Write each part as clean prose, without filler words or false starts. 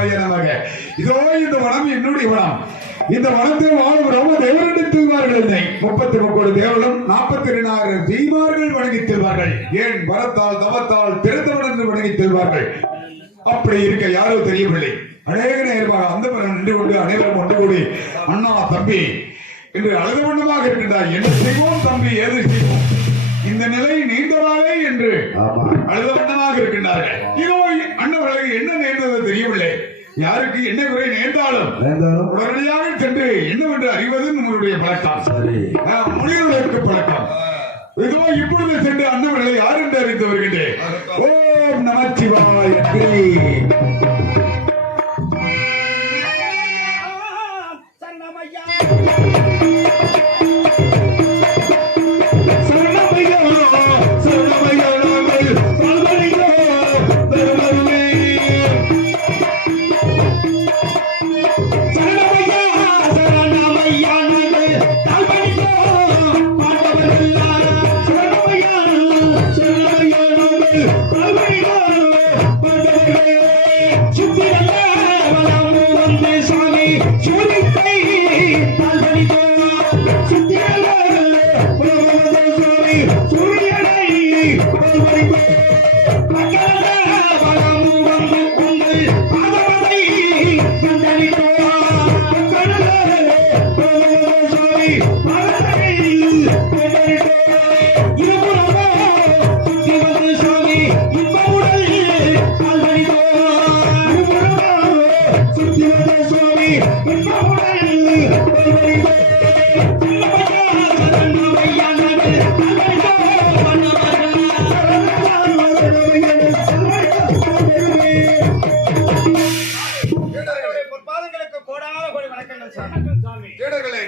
சிவாய நமக. இதோ இந்த வனம் என்னுடைய வனம். இந்த வனத்தில் வாழும் ரொம்ப தேவரிடம் செல்வார்கள். 33 தேவர்களும் 42 தீமார்கள் வணங்கி செல்வார்கள். ஏன் வரத்தால் தவத்தால் திறந்தவன் என்று வணங்கி செல்வார்கள். அப்படி இருக்க யாரோ தெரியவில்லை. அநேக நேரமாக அந்த நின்று கொண்டு அனைவரும் ஒன்று கூடி அண்ணா தம்பி என்று அழுத வண்ணமாக இருக்கின்றார். என்ன செய்வோம் தம்பி, ஏது செய்வோம், இந்த நிலை நீண்டவாறே என்று அழுத வண்ணமாக இருக்கின்றார்கள். இதோ அண்ணவர்களுக்கு என்ன நேர்ந்தது தெரியவில்லை. யாருக்கு என்ன குறை நேர்ந்தாலும் உடனடியாக சென்று என்னவென்று அறிவது நம்மளுடைய பழக்கம், மொழிகளுக்கு பழக்கம். இதோ இப்பொழுது சென்று அண்ணவர்களை யார் என்று அறிந்து வருகின்றேன். ஓம் நமச்சிவாய.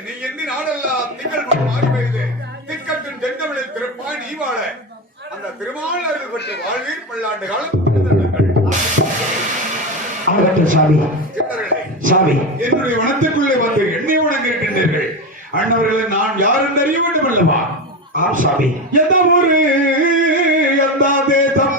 நீ எண்ணி நாடெல்லாம் திங்கள் திக்கத்தின் தென்தமிழில் திருப்பாய் நீ வாழ அந்த திருமால் அருள் பெற்று வாழ்வீர் பல்லாண்டு காலம். என்னுடைய வனத்துக்குள்ளே வந்து என்னை வணங்கியிருக்கின்றீர்கள். அண்ணவர்களை நான் யார் என்று அறிய வேண்டும் அல்லவா? சாமி, எந்த ஊரு எந்த தேசம்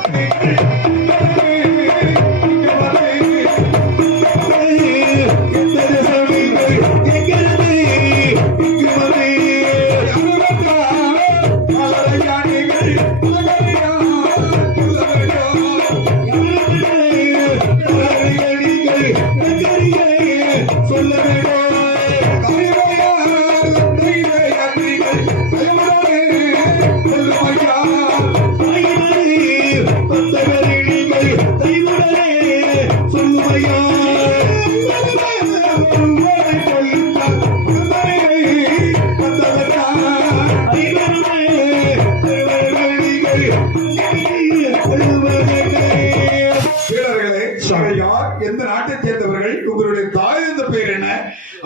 எந்த நாட்டை சேர்ந்தவர்கள், உங்களுடைய தாய் என்ற பெயர் என்ன?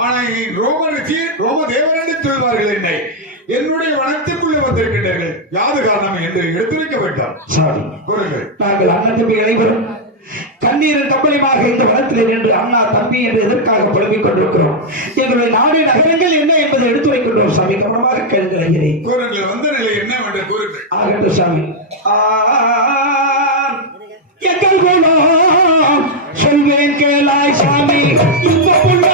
ஆனால் ரோம தேவரிடம் சொல்வார்கள் என்னை என்னுடைய வனத்திற்குள்ளே வந்திருக்கின்றீர்கள். யாது காரணம் என்று எடுத்துரைக்க வேண்டாம். நாங்கள் அண்ணன் தம்பி அனைவரும் கண்ணீரின் கம்பளியமாக இந்த வனத்தில் நின்று அண்ணா தம்பி என்று எதற்காக புலம்பிக் கொண்டிருக்கிறோம். எங்களுடைய நாடு நகரங்கள் என்ன என்பதை எடுத்துரைக்கின்றோம். சாமி, கவனமாக கேளுங்கள். கூறுங்கள், வந்த நிலை என்ன என்று கூறுங்கள். ஆகட்டும் சாமி. எங்கள் குலம் சொல்வேன் கேளாய் சாமி, இந்த புள்ள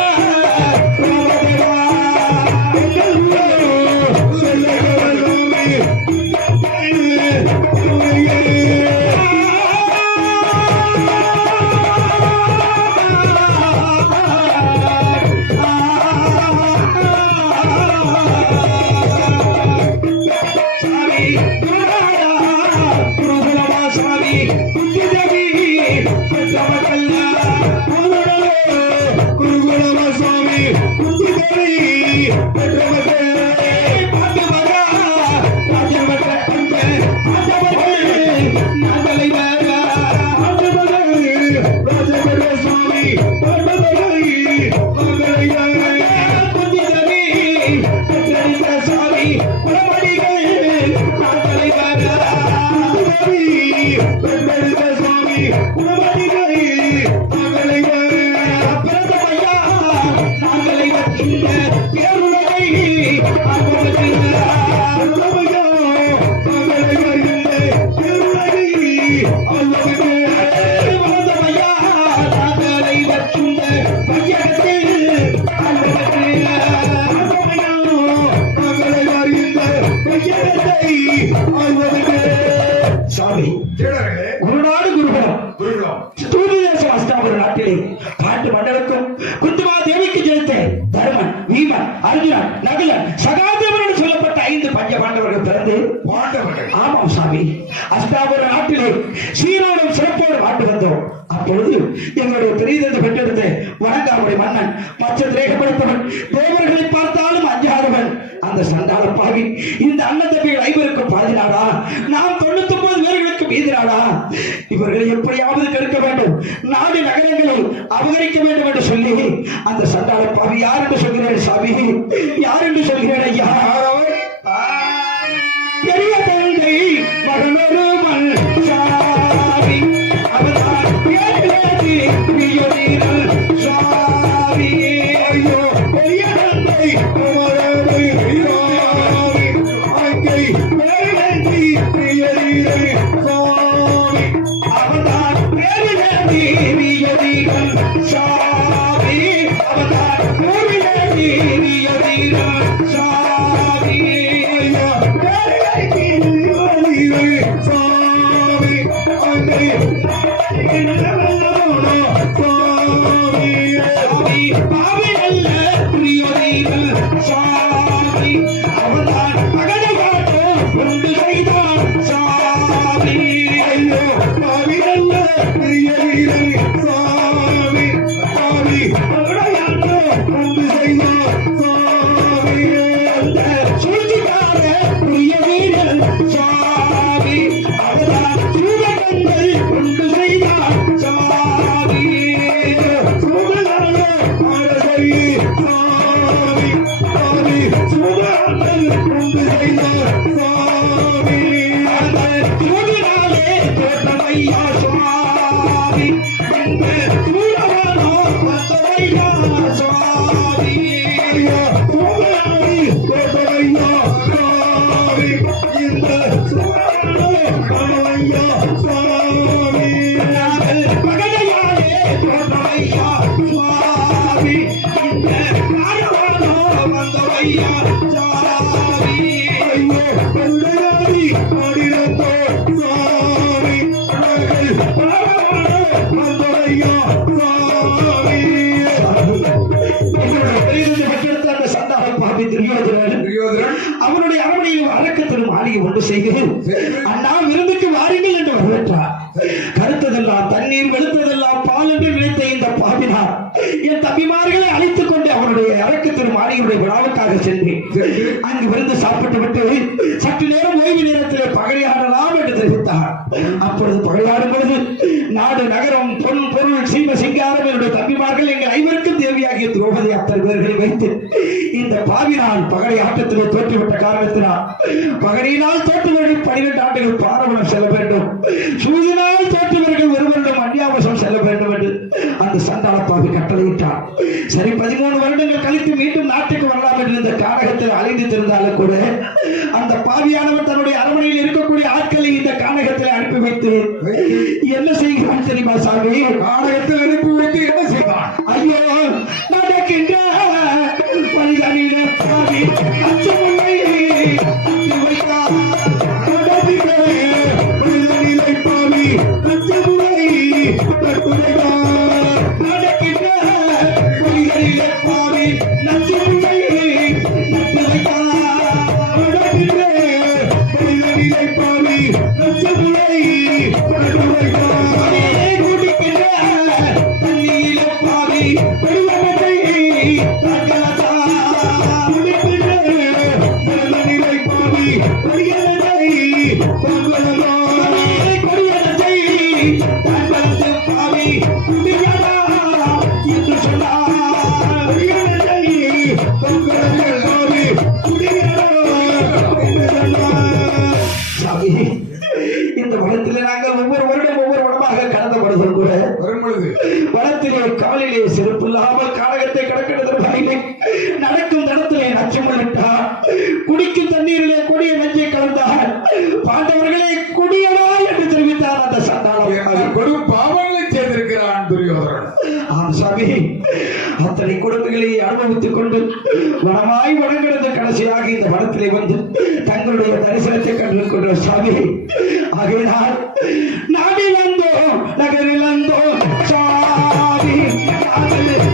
Swami, சாமி சீடர்களே, குருநாடு குருகுலம் குருகுலம் தூதுதேசம் அஸ்தாபுர நாட்டிலே பாட்டு மண்டலுக்கும் குந்துமா தேவிக்கு ஜெயித்த தருமன் வீமன் அர்ஜுனன் நகுலன் சகாதேவன் சொல்லப்பட்ட 5 பஞ்ச பாண்டவர்கள் பிறந்து பாண்டவர்கள். ஆமாம் சாமி அஸ்தாபுர நாட்டிலே சீரோடும் சிறப்போடு வாழ்ந்து வந்தோம். அப்பொழுது எங்களுடைய பெரியதந்து பெற்றெடுத்த வணங்காமுடைய மன்னன் மற்ற திரேகப்படுத்தவன் தேவர்களை பார்த்தாலும் அஞ்சாதவன் அந்த சண்டாள பாவி இந்த அண்ணன் தம்பிகள் 5 பாதினாடா, நாம் 99 பேர்களுக்கு மீதினாடா, இவர்களை எப்படியாவது கெடுக்க வேண்டும், நாடு நகரங்களை அபகரிக்க வேண்டும் என்று சொல்லி அந்த சண்டாள பாவி யார் என்று சொல்கிறேன் சாமி, யார் என்று சொல்கிறேன் ஐயா, பெரிய தந்தை மகனொரு சாமி அவர்தான் சாமி. ஐயோ பெரிய தந்தை அவர்தான் சாமி அவர்தான் சாமி. பாவியல்ல பிரியதீர்கள் சாமி அவர்தான் மகனை காட்டு கொண்டு செய்தான் சாமி. ஐயோ பாவியல்ல பிரியதீர்கள் சாமி பாவி மகனை காட்டு கொண்டு செய்தான் சாமி. அந்த சூழ்ச்சிக்கார பிரியதீர்கள் சாமி அவர்தான் சூழகங்கள் கொண்டு செய்தான் சாமி. அவனுடைய அரவணையும் அரக்கத்திலும் ஆடிய ஒன்று செய்கிறேன் அண்ணா விருந்துக்கு வாருங்கள் என்று வரவேற்றார். கருத்ததெல்லாம் தண்ணீர் வெளுத்ததெல்லாம் பால் என்று நினைத்த இந்த பாவினார் என் தம்பிமார்களை அழைத்துக் கொண்டு அவருடைய அரக்கத்திலும் ஆடியுடைய விழாவுக்காக சென்றேன். அங்கு விருந்து சாப்பிட்டு விட்டு சற்று நேரம் ஓய்வு நேரத்திலே பகையாடலாம் என்று தெரிவித்தார். அப்பொழுது பகையாடும் பொழுது நாடு நகரம் பொன் பொருள் சீம சிங்காரம் என்னுடைய தம்பிமார்கள் எங்கள் 5 தேவியாகிய திரௌபதி அத்தனை பேர்களை வைத்து இந்த பாவினால் பகடை ஆட்டத்திலே தோற்றுவிட்ட காரணத்தினால் பகடையினால் தோற்றுவர்கள் 12 ஆண்டுகள் பாரவணம் செல்ல வேண்டும், சூதினால் தோற்றுவர்கள் ஒருவரிடம் அந்நியாவசம் செல்ல வேண்டும் என்று அந்த சண்டாள பாவி கட்டளையிட்டார். சரி 13 வருடங்கள் கழித்து மீண்டும் நாட்டுக்கு வரலாம் என்று இந்த கானகத்தில் அலைந்து திறந்தாலும் கூட அந்த பாவியானவர் தன்னுடைய அரண்மனையில் இருக்கக்கூடிய ஆட்களை இந்த கானகத்தில் அனுப்பி வைத்து என்ன செய்கிறான் தெரியுமா சாமி? கானகத்தில் அனுப்பி வைத்து என்ன செய்வான்? ஐயோ நடக்கின்ற வழிகளில பாவி அச்சமுல்லை வைத்தார். நடக்கின்ற வழிகளிலே பாவி அச்சமுல்லை நடக்கின்ற வழிகளிலே பாவி நச்சமுல்லை நட்டு வைத்தார். நடக்கின்ற வழிகளிலே பாவி நச்சமுல்லை நட்டு வைத்தார். குடிக்கின்ற தண்ணீரிலே பாவி பெருவகத்தை இந்த வனத்திலே நாங்கள் ஒவ்வொரு வருடம் ஒவ்வொரு வனமாக கடந்த பொழுது கூட வரும்பொழுது வனத்திலே காலிலே செருப்பு இல்லாமல் கானகத்தை கடக்கிறது. நடக்கும் தடத்திலே நச்சமிட்டார், குடிக்கும் தண்ணீரிலே கொடிய நஞ்சை கலந்தார். பாண்டவர்களே குடியடா என்று தெரிவித்தார் அந்த சண்டாளம். கொடும் பாவங்களை செய்திருக்கிறான் துரியோதனன். ஆம் சாமி, அத்தனை கொடுமைகளை அனுபவித்துக் கொண்டு வனமாய் வனங்கிடந்த கடைசியாக இந்த வனத்திலே வந்து தங்களுடைய தரிசனத்தை கண்டு கொண்ட சாமி ஆகையினால் நாடிலந்தோ நகரிலந்தோ சாவி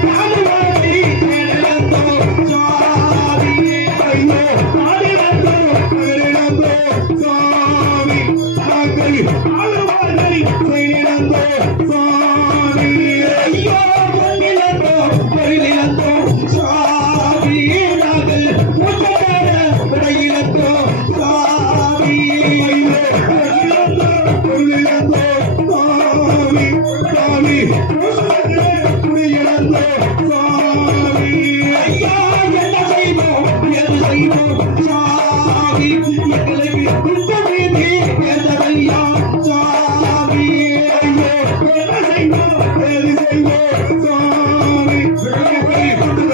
நாடுவாடி தேனிலந்தோ சாவி ஐயோ நாடிலந்தோ நகரிலந்தோ சாவி நாங்கள் ஆளுவாடி தேனிலந்தோ சாவி ஐயோ பொன்னிலந்தோ பொருளிலந்தோ சாவி நாங்கள் பூஜைக்கார விடையிலந்தோ சாவி ஐயோ பொருளிலந்தோ சாவி சாவி குடியிலந்தோ சாவி ஐயா என்ன செய்வோம் எது செய்வோம் சாவி எங்களுக்கு குற்றமீதி எந்ததையா சாவி ஐயோ என்ன செய்வோம் எது செய்வோம் சாவி கொண்டு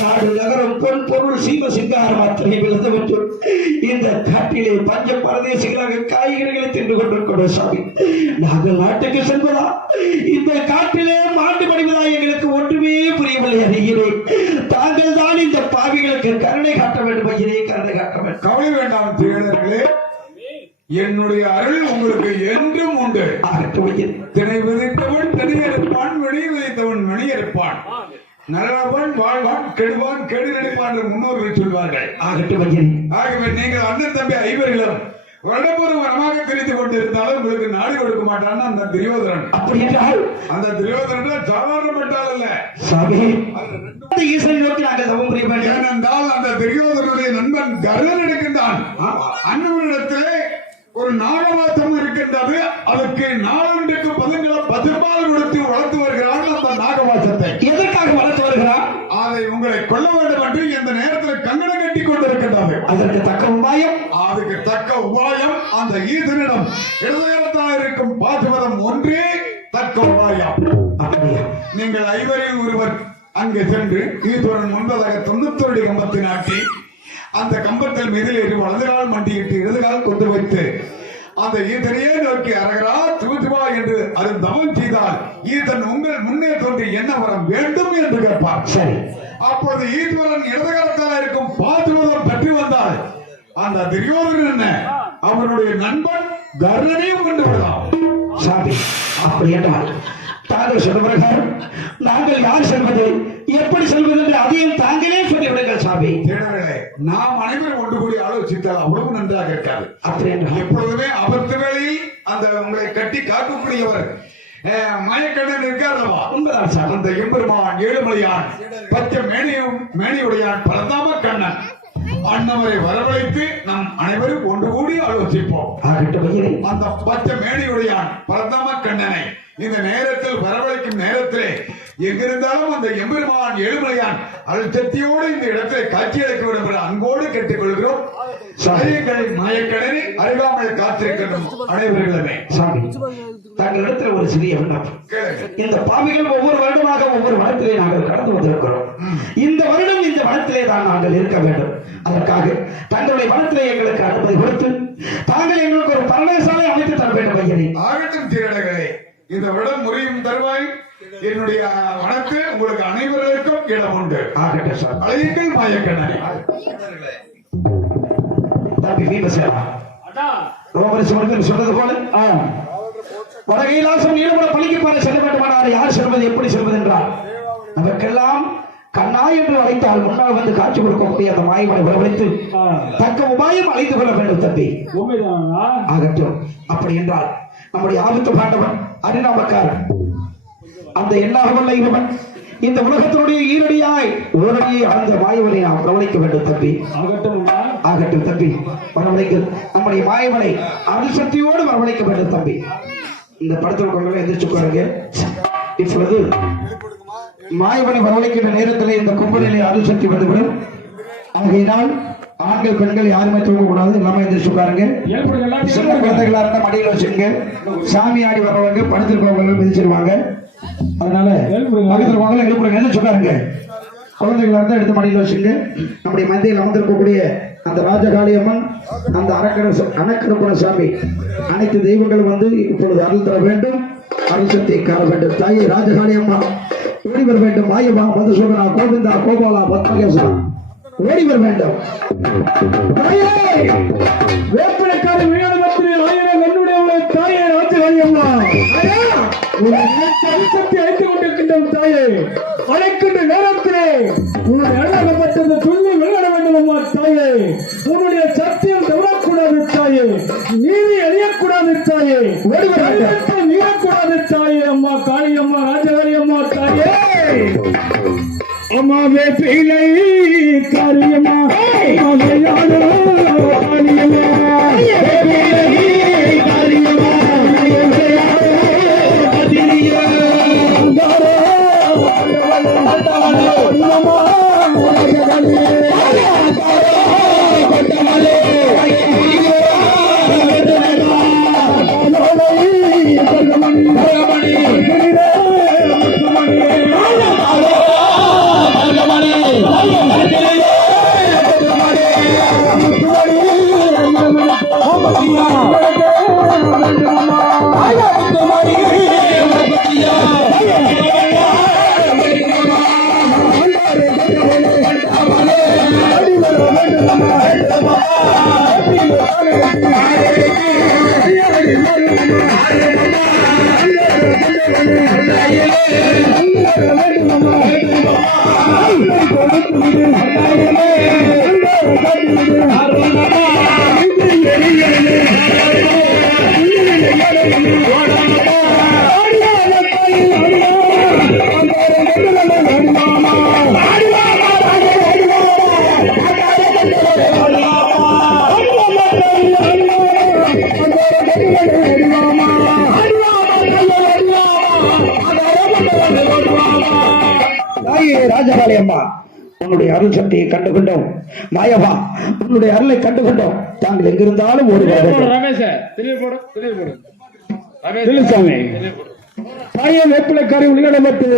நாடு நகரம் பொன் பொருள் சீம சிங்காரம் அத்தனை விழுந்துவிட்டு இந்த காட்டிலே பஞ்ச பரதேசிகளாக காய்கறிகளை தின்று கொண்டிருக்கிறோம் சாமி. நாங்கள் நாட்டுக்கு செல்வதா இந்த காட்டிலே மாண்டு படிவதா எங்களுக்கு ஒன்றுமே புரியவில்லை அறிகிறேன். தாங்கள் தான் இந்த பாவிகளுக்கு கருணை காட்ட வேண்டும் ஐயரே, கருணை காட்ட வேண்டும். கவலை வேண்டாம் தேடர்களே, என்னுடைய அருள் உங்களுக்கு என்றும் உண்டு. ஆகட்டும் ஐயரே. திணை விதைத்தவன் திணையறுப்பான், வெளி விதைத்தவன் வெளியறுப்பான், நல்லவன் வாழ்வான், கெடுவான் கெடு நடிப்பான் என்று முன்னோர்கள் சொல்வார்கள். ஆகட்டும் ஐயரே. ஆகவே நீங்கள் அண்ணன் தம்பி ஐவர்களும் வருடப்பொரு வரமாக தெரிந்து கொண்டிருந்தாலும் உங்களுக்கு நாடு கொடுக்க மாட்டான் அந்த துரியோதனன். அப்படி என்றால் அந்த துரியோதனன் சாதாரணப்பட்டால் அல்ல சாமி, அந்த ஈசனை நோக்கி நாங்கள் தவம் புரிய வேண்டும். ஏனென்றால் அந்த துரியோதனுடைய நண்பன் கர்ணன் இருக்கின்றான். அண்ணனிடத்திலே ஒரு நாகவாசம் இருக்கின்றது. அதுக்கு நாளொன்றுக்கு பசும்பால் கொடுத்து வளர்த்து வருகிறார்கள். அந்த நாகவாசத்தை எதற்காக வளர்த்து வருகிறார்? அதை உங்களை கொல்ல வேண்டும் என்று இந்த நேரத்தில் கங்கணம் கட்டி கொண்டிருக்கின்றது. அதற்கு தக்க உபாயம், அதுக்கு தக்க உபாயம் அந்த ஈசனிடம் இடதுகரத்தால் இருக்கும் பாசுபதம் ஒன்றே தக்க உபாயம். அப்படியா? நீங்கள் ஐவரில் ஒருவர் அங்கு சென்று ஈஸ்வரன் முன்பதாக 91 கம்பத்தை நாட்டி அந்த கம்பத்தில் மீதில் ஏறி வலது கால் மண்டியிட்டு இடது கால் கொண்டு வைத்து அந்த ஈசனையே நோக்கி அரகரா சிவசிவா என்று அது தவம் செய்தால் ஈசன் உங்கள் முன்னே தோன்றி என்ன வரம் வேண்டும் என்று கேட்பார். சரி. அப்பொழுது ஈஸ்வரன் இடதுகரத்தால் இருக்கும் பாசுபதம் பெற்று வந்தால் அந்த துரியோதனன் என்ன அவருடைய நண்பன் கர்ணனையும் கொண்டு விடலாம். சாமி, அப்படி என்றால் தாங்கள் சொன்ன பிரகாரம் நாங்கள் யார் செல்வது, எப்படி செல்வது என்று அதையும் தாங்களே சொல்லிவிடுங்கள் சாமி. தேடர்களே, நாம் அனைவரும் ஒன்று கூடி ஆலோசித்தால் அவ்வளவு நன்றாக இருக்காது. அப்படி என்றால் எப்பொழுதுமே அபத்த வேளையில் அந்த உங்களை கட்டி காக்கக்கூடியவர் மயக்கண்ணன் இருக்காரவா? உண்மைதான் சாமி. அந்த எம்பெருமான் ஏழுமலையான் பச்சை மேனியுடையான் பரந்தாம கண்ணன் அண்ணவரை வரவழைத்து நாம் அனைவரும் ஒன்று கூடி ஆலோசிப்போம். அந்த பச்சை மேனியுடையான் பரந்தாம கண்ணனை இந்த நேரத்தில் வரவழைக்கும் நேரத்திலே எங்கிருந்தாலும் அந்த எம்பெருமான் ஏழுமலையான் அழுத்தத்தியோடு இந்த இடத்திலே காட்சி அளிக்க வேண்டும் என்ற அன்போடு கேட்டுக்கொள்கிறோம். மாயக்கடனை அருகாமல் காத்திருக்கணும் அனைவர்களுமே. சாமி, தங்களிடத்தில் ஒரு சிறிய விண்ணப்பம். இந்த பாவிகள் ஒவ்வொரு வருடமாக ஒவ்வொரு வனத்திலே நாங்கள் கடந்து வந்திருக்கிறோம். இந்த வருடம் இந்த வனத்திலே தான் நாங்கள் இருக்க வேண்டும். அதற்காக தங்களுடைய வனத்திலே எங்களுக்கு அனுமதி கொடுத்து தாங்கள் எங்களுக்கு ஒரு பரணசாலை அமைத்து தர வேண்டும் ஐயனே. ஆகட்டும் சீரழகளே, இந்த வருடம் முறையும் தருவாய் என்னுடைய வனத்து உங்களுக்கு அனைவருக்கும் இடம் உண்டு. ஆகட்டும் சார். அழையுங்கள் மாயக்கண்ணனை. தம்பி பீமசேனா, ரோமரேஸ்வரன் சொன்னது போல வடகைலாசம் நீளமுட பழிக்கு செல்ல வேண்டுமானால் யார் செல்வது, எப்படி செல்வது என்றால் நமக்கெல்லாம் கண்ணா என்று அழைத்தால் முன்னால் வந்து காட்சி கொடுக்கக்கூடிய அந்த மாயவனை வரவழைத்து தக்க உபாயம் அழைத்து கொள்ள வேண்டும் தம்பி. ஆகட்டும். அப்படி என்றால் நம்முடைய ஆபத்து பாண்டவன் அரிநாமக்காரன் அந்த எண்ணாகவல்ல இவன் இந்த உலகத்தினுடைய ஈரடியாய் ஓரடியை அந்த மாயவனை நாம் வரவழைக்க வேண்டும் தம்பி. ஆகட்டும் தம்பி, வரவழைக்க நம்முடைய மாயவனை அனுசக்தியோடு வரவழைக்க வேண்டும் தம்பி. இந்த படத்தில் கொண்டு எந்திரிச்சுக்காருங்க. இப்பொழுது மாயவனை வரவழைக்கின்ற நேரத்தில் இந்த கும்பலிலே அனுசக்தி வந்துவிடும். ஆகையினால் ஆண்கள் பெண்கள் யாருமே தூங்கக்கூடாது. எல்லாமே எந்திரிச்சுக்காருங்க. சின்ன குழந்தைகளா இருந்தா மடியில் வச்சுங்க. சாமி ஆடி வரவங்க படுத்திருக்கவங்க மிதிச்சிருவாங்க. அதனால பக்கத்தில் எழுப்புறங்க எந்திரிச்சுக்காருங்க. குழந்தைகளா இருந்தா எடுத்து மடியில் வச்சுங்க. நம்முடைய மந்தையில் அமர்ந்திருக்கக்கூடிய அந்த ராஜகாளியம்மன், அந்த அணக்கரப்பன சாமி, அனைத்து தெய்வங்களும் வந்து இப்பொழுது அருள் தர வேண்டும், அருள் சக்தியை காண வேண்டும். தாயை ராஜகாளியம்மா ஓடி வர வேண்டும். மாயமா மதுசூதனா கோவிந்தா கோபாலா பத்மகேசா ஓடி வர வேண்டும். வேப்பனைக்கார மீனவத்திலே ஆயிரம் என்னுடைய தாயே ராஜகாரியம்மா சக்தி அழைத்துக் கொண்டிருக்கின்ற தாயே, அழைக்கின்ற நேரத்திலே உன்னுடைய அண்ணகப்பட்டது துள்ளி விளையாட வேண்டும் அம்மா தாயே. உன்னுடைய சத்தியம் தவறக்கூடாது தாயே, நீதி அழியக்கூடாது தாயே, மீறக்கூடாது தாயே. அம்மா காளியம்மா ராஜகாரியம்மா தாயே, அம்மா வேப்பிலை காரியம்மா மலையாள காளியம்மா காரியம்மா ராஜகாளியம்மா, உன்னுடைய அருள் சக்தியை கண்டுகொண்டோம். மாயவா, உன்னுடைய அருளை கண்டுகொண்டோம். தாங்கள் எங்கிருந்தாலும் ஒரு தாயே வேப்பிலைக்காரி உலகமத்து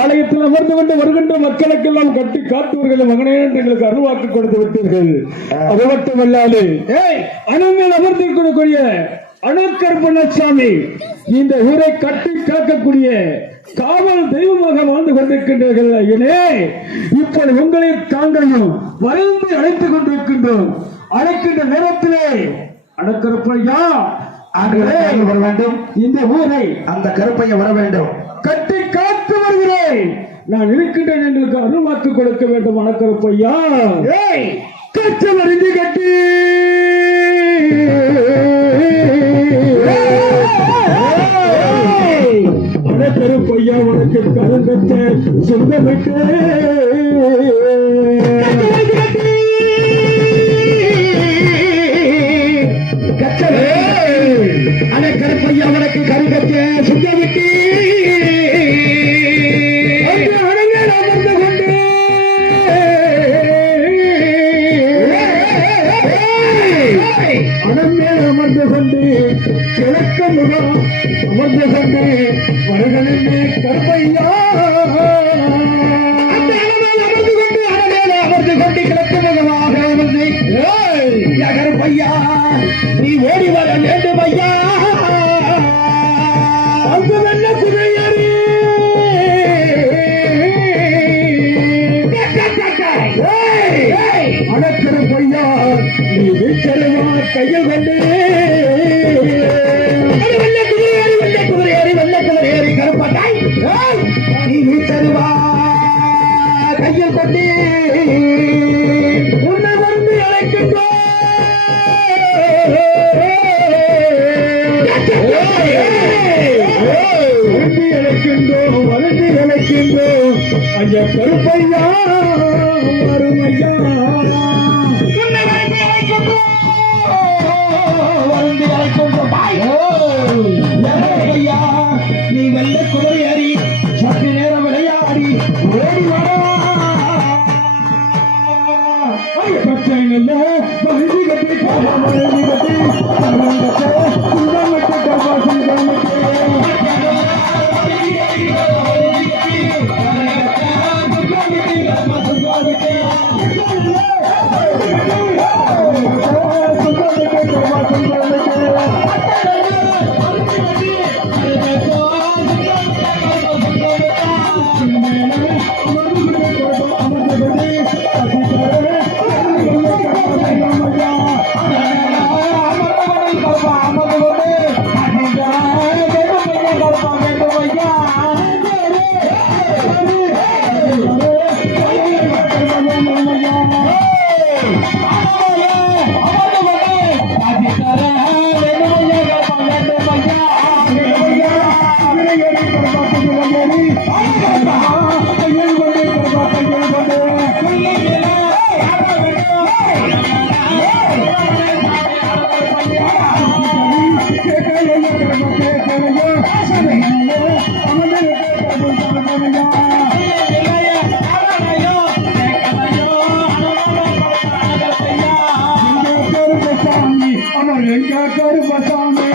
ஆலயத்தில் அமர்ந்து கொண்டு வருகின்ற மக்களுக்கெல்லாம் கட்டி காட்டுவர்கள் மகனே என்று எங்களுக்கு அருள்வாக்கு கொடுத்து விட்டீர்கள். அது மட்டுமல்லாது அனுமேல் அமர்ந்திருக்கக்கூடிய அணுக்கற்பணசாமி இந்த ஊரை கட்டி காக்கக்கூடிய காவல் தெய்வமாக வாழ்ந்து கொண்டிருக்கின்றீர்கள். ஐயனே, இப்போது உங்களை தாங்களையும் வருந்து அழைத்துக் கொண்டிருக்கின்றோம். அழைக்கின்ற நேரத்திலே அணுக்கற்பையா வர வேண்டும். இந்த ஊரை அந்த கருப்பையை வர வேண்டும். கட்டி காத்து வருகிறேன். நான் இருக்கின்றேன், எங்களுக்கு அருள்வாக்கு கொடுக்க வேண்டும். அணுக்கற்பையா கச்சல் அறிஞ்சு கட்டி கருப்பையா உனக்கு கருந்தச்ச சொந்தமிட்டு கருப்பையா உனக்கு கருந்தச்ச சொந்தமிட்டு அமர்ந்து கொண்டு அனமேல் அமர்ந்து கொண்டு கிழக்க முகம் அமர்ந்து கொண்டு வருகிறே கருப்பையா அமர்ந்து கொண்டு கிழக்கு முகமாக அமர்ந்து கருப்பையா நீ ஓடி வர வேண்டும் ஐயா. அந்த வெள்ள குதிரையறி அடக்கருப்பையா நீ வீச்சருவா கையில் கொண்டு வெள்ள குதிரையேறி கருப்பட்டாய் நீ வீச்சருவா கையில் கொண்டு உன்னை வந்து அழைக்கின்றோம். வருந்தி அழைக்கின்றோம் ஐயா கருப்பையா வரும் ஐயா. நீ வெள்ள குதிரையேறி சற்று நேரம் விளையாடி ஓடி வர மகிழ்ச்சி கட்டி மகிழ்ச்சி கட்டி எங்க கருப்பசாமி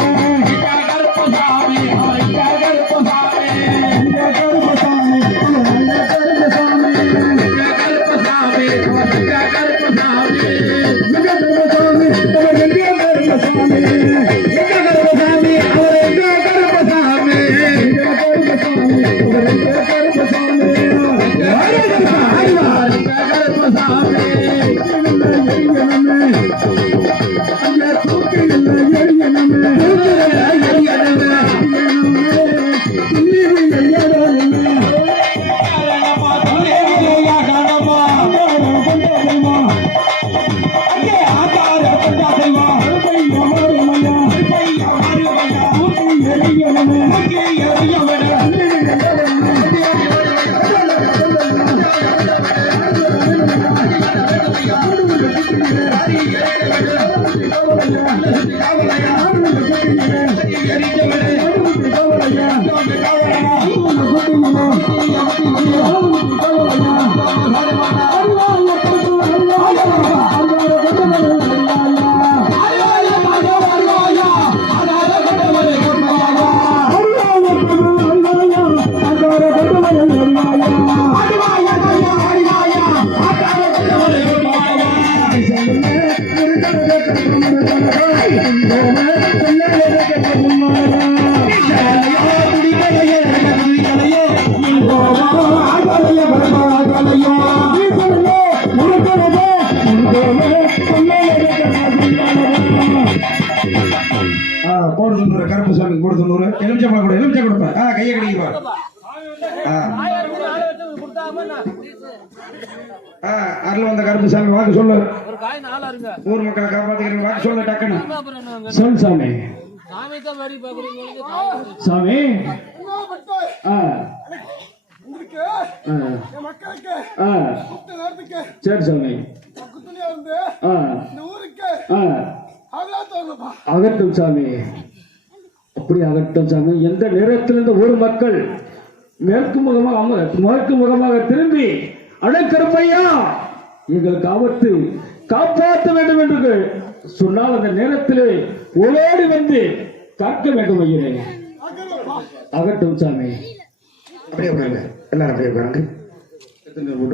கருப்பசாமி எங்க கருப்பசாமி எங்க கருப்பசாமி நல்ல கருப்பசாமி எங்க கருப்பசாமி எங்க கருப்பசாமி எங்க கருப்பசாமி அவர் எங்க கருப்பசாமி எங்க கருப்பசாமி அவர் எங்க கருப்பசாமி எங்க கருப்பசாமி அவர் எங்க கருப்பசாமி கருப்பசாமி கூட 90 எலுமிச்சம்பழம் கூட எலுமிச்சம் கொடுப்பேன் கையை கடிக்குவார் அருள் வந்த கருப்பசாமி வாக்கு சொல்லு ஊர் மக்களை காப்பாத்துக்கிறேன் வாக்கு சொல்ல டக்குன்னு சொல் சாமி சாமி சரி சாமி அகட்டும் சாமி அப்படி அகட்டும் சாமி எந்த நேரத்தில் இந்த ஊர் மக்கள் மேற்கு முகமாக திரும்பி அடக்கருப்பையா எங்களுக்கு ஆபத்து காப்பாற்ற வேண்டும் என்று சொன்னால் அந்த நேரத்திலே ஓடி வந்து காக்க வேண்டும் ஐயனே அகட்டும் சாமி அப்படியே உட்காருங்க எல்லாரும் அப்படியே உட்காருங்க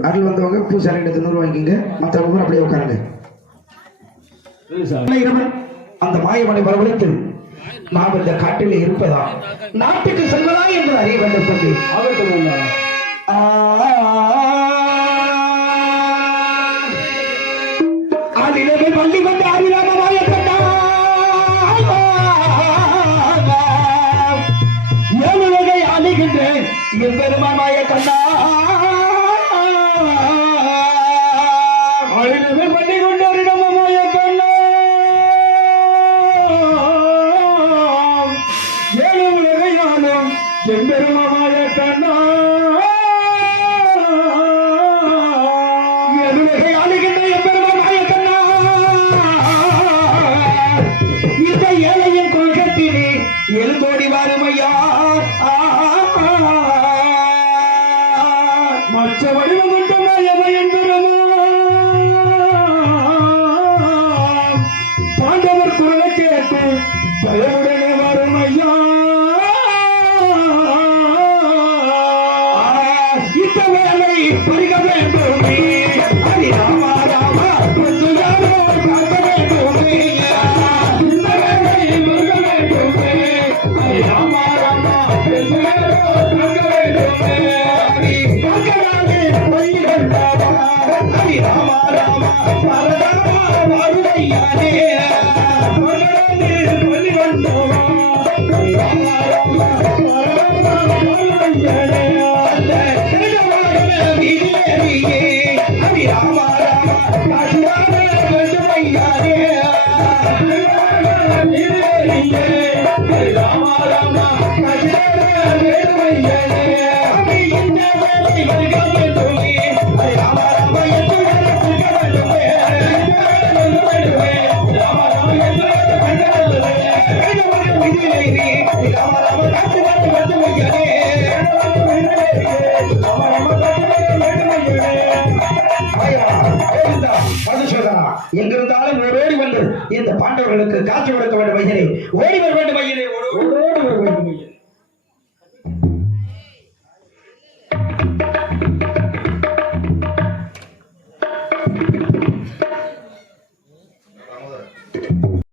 அருள் வந்தவங்க பூசாரி 100 வாங்கிக்கங்க மற்றவங்க அப்படியே உட்காருங்க அந்த மாயமனை வரவழைத்து நாம் இந்த காட்டில் இருப்பதா நாட்டுக்கு செல்வதா என்று அறிய வேண்டும் தம்பி அதிலே பள்ளி வந்து அறியாம ஏழு வகை அணுகின்றேன் என் பெருமாய கண்ணா பண்ணி கொண்டோரிடம் மாய கண்ணா ஏழு வகையாலும் என் பெருமாய கண்ணா ஏழு வகை அணுகின்ற என் பெருமாய கண்ணா இந்த ஏழையின் கொள்கத்தினே எழுந்தோடி வாருமையா மற்ற வடிவம் கொண்ட மாயமையன் பாண்டவர் குரலை கேட்டு பயவுடனே வரும் ஐயா இந்த வேலை பறிக்க வேண்டும் ராமா ராமா கொஞ்சம் யாரோ பார்க்க வேண்டும் இந்த வேலை பறிக்க வேண்டும் ராமா ராமா கொஞ்சம் யாரோ பார்க்க வேண்டும் ராமா ராமா பரதாமா வருடையானே சொல்லி வந்தோம் எங்கிருந்தாலும் ஓடோடி வந்து இந்த பாண்டவர்களுக்கு காட்சி கொடுக்க வேண்டும் ஐயனே. ஓடி வர வேண்டும் ஐயனே. ஓடோடி வர வேண்டும் ஐயனே.